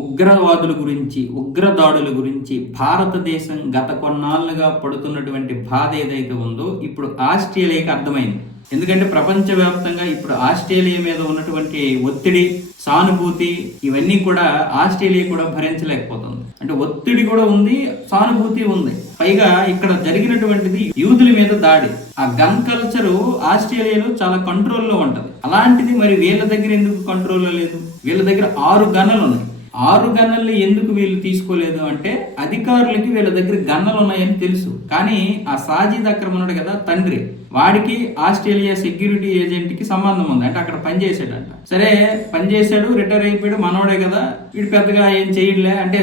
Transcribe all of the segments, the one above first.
ఉగ్రవాదుల గురించి, ఉగ్రదాడుల గురించి భారతదేశం గత కొన్నాళ్ళుగా పడుతున్నటువంటి బాధ ఏదైతే ఉందో ఇప్పుడు ఆస్ట్రేలియాకి అర్థమైంది. ఎందుకంటే ప్రపంచవ్యాప్తంగా ఇప్పుడు ఆస్ట్రేలియా మీద ఉన్నటువంటి ఒత్తిడి, సానుభూతి ఇవన్నీ కూడా ఆస్ట్రేలియా కూడా భరించలేకపోతుంది. అంటే ఒత్తిడి కూడా ఉంది, సానుభూతి ఉంది. పైగా ఇక్కడ జరిగినటువంటిది యూదుల మీద దాడి. ఆ గన్ కల్చరు ఆస్ట్రేలియాలో చాలా కంట్రోల్లో ఉంటది. అలాంటిది మరి వీళ్ళ దగ్గర ఎందుకు కంట్రోల్లో లేదు? వీళ్ళ దగ్గర 6 గన్నులు ఉన్నాయి. 6 గన్నల్ని ఎందుకు వీళ్ళు తీసుకోలేదు అంటే అధికారులకి వీళ్ళ దగ్గర గన్నలు ఉన్నాయని తెలుసు. కానీ ఆ సాజిద్ అక్రమ్ ఉన్నాడు కదా తండ్రి, వాడికి ఆస్ట్రేలియా సెక్యూరిటీ ఏజెంట్ కి సంబంధం ఉంది. అంటే అక్కడ పనిచేసాడంట. సరే పనిచేశాడు, రిటైర్ అయిపోయాడు, మనోడే కదా, వీడు పెద్దగా ఏం చేయట్లే అంటే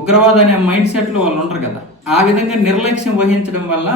ఉగ్రవాద అనే మైండ్ సెట్ లో వాళ్ళు ఉంటారు కదా. ఆ విధంగా నిర్లక్ష్యం వహించడం వల్ల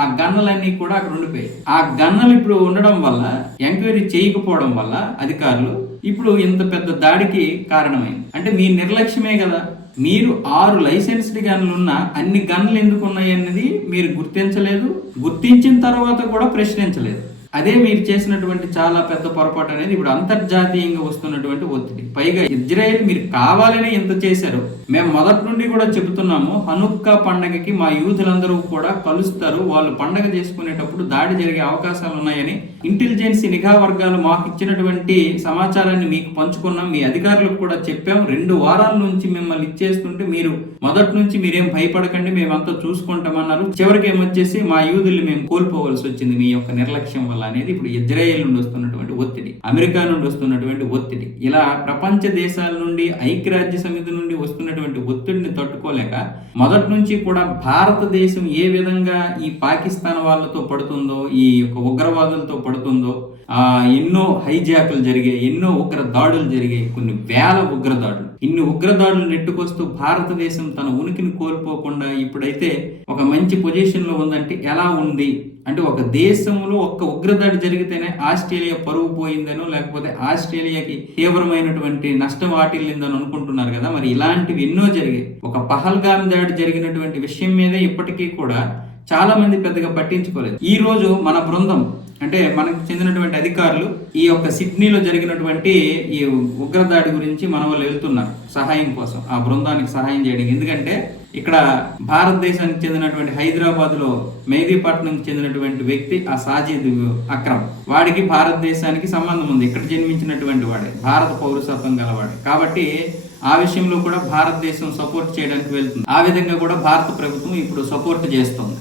ఆ గన్నలన్నీ కూడా అక్కడ ఉండిపోయాయి. ఆ గన్నలు ఇప్పుడు ఉండడం వల్ల, ఎంక్వైరీ చేయకపోవడం వల్ల అధికారులు ఇప్పుడు ఇంత పెద్ద దాడికి కారణమైంది. అంటే మీ నిర్లక్ష్యమే కదా. మీరు 6 లైసెన్స్డ్ గన్లు ఉన్న అన్ని గన్లు ఎందుకు ఉన్నాయి అన్నది మీరు గుర్తించలేదు. గుర్తించిన తర్వాత కూడా ప్రశ్నించలేదు. అదే మీరు చేసినటువంటి చాలా పెద్ద పొరపాటు అనేది ఇప్పుడు అంతర్జాతీయంగా వస్తున్నటువంటి ఒత్తిడి. పైగా ఇజ్రాయెల్ మీరు కావాలని ఎంత చేశారు. మేము మొదటి నుండి కూడా చెబుతున్నాము, హనుక్కా పండగకి మా యూదులందరూ కూడా కలుస్తారు, వాళ్ళు పండగ చేసుకునేటప్పుడు దాడి జరిగే అవకాశాలు ఉన్నాయని ఇంటెలిజెన్స్ నిఘా వర్గాలు మాకు ఇచ్చినటువంటి సమాచారాన్ని మీకు పంచుకున్నాం. మీ అధికారులకు కూడా చెప్పాం. 2 వారాల నుంచి మిమ్మల్ని ఇచ్చేస్తుంటే మీరు మొదటి నుంచి మీరేం భయపడకండి, మేమంతా చూసుకుంటామన్నారు. చివరికి ఏమొచ్చేసి మా యూదుల్ని మేము కోల్పోవలసి వచ్చింది మీ యొక్క నిర్లక్ష్యం వల్ల అనేది ఇప్పుడు ఇజ్రాయెల్ నుండి వస్తున్నటువంటి ఒత్తిడి, అమెరికా నుండి వస్తున్నటువంటి ఒత్తిడి, ఇలా ప్రపంచ దేశాల నుండి, ఐక్యరాజ్య సమితి నుండి వస్తున్నటువంటి ఒత్తిడిని తట్టుకోలేక మొదటి నుంచి కూడా భారతదేశం ఏ విధంగా ఈ పాకిస్తాన్ వాళ్ళతో పడుతుందో, ఈ యొక్క ఉగ్రవాదులతో పడుతుందో, ఎన్నో హైజాకులు జరిగాయి, ఎన్నో ఉగ్ర దాడులు జరిగాయి, కొన్ని వేల ఉగ్రదాడులు. ఇన్ని ఉగ్రదాడులు నెట్టుకొస్తూ భారతదేశం తన ఉనికిని కోల్పోకుండా ఇప్పుడైతే ఒక మంచి పొజిషన్ లో ఉందంటే ఎలా ఉంది అంటే, ఒక దేశంలో ఒక్క ఉగ్రదాడి జరిగితేనే ఆస్ట్రేలియా పరువు పోయిందనో, లేకపోతే ఆస్ట్రేలియాకి తీవ్రమైనటువంటి నష్టం వాటిల్లిందని అనుకుంటున్నారు కదా. మరి ఇలాంటివి ఎన్నో జరిగాయి. ఒక పహల్గామ్ దాడి జరిగినటువంటి విషయం మీదే ఇప్పటికీ కూడా చాలా మంది పెద్దగా పట్టించుకోలేదు. ఈ రోజు మన బృందం అంటే మనకు చెందినటువంటి అధికారులు ఈ యొక్క సిడ్నీలో జరిగినటువంటి ఈ ఉగ్రదాడి గురించి మన వాళ్ళు వెళ్తున్నారు సహాయం కోసం, ఆ బృందానికి సహాయం చేయడానికి. ఎందుకంటే ఇక్కడ భారతదేశానికి చెందినటువంటి హైదరాబాద్ లో మెహదీపట్నంకి చెందినటువంటి వ్యక్తి ఆ సాజిద్ అక్రమ్, వాడికి భారతదేశానికి సంబంధం ఉంది. ఇక్కడ జన్మించినటువంటి వాడే, భారత పౌరసత్వం గలవాడే. కాబట్టి ఆ విషయంలో కూడా భారతదేశం సపోర్ట్ చేయడానికి వెళ్తుంది. ఆ విధంగా కూడా భారత ప్రభుత్వం ఇప్పుడు సపోర్ట్ చేస్తుంది.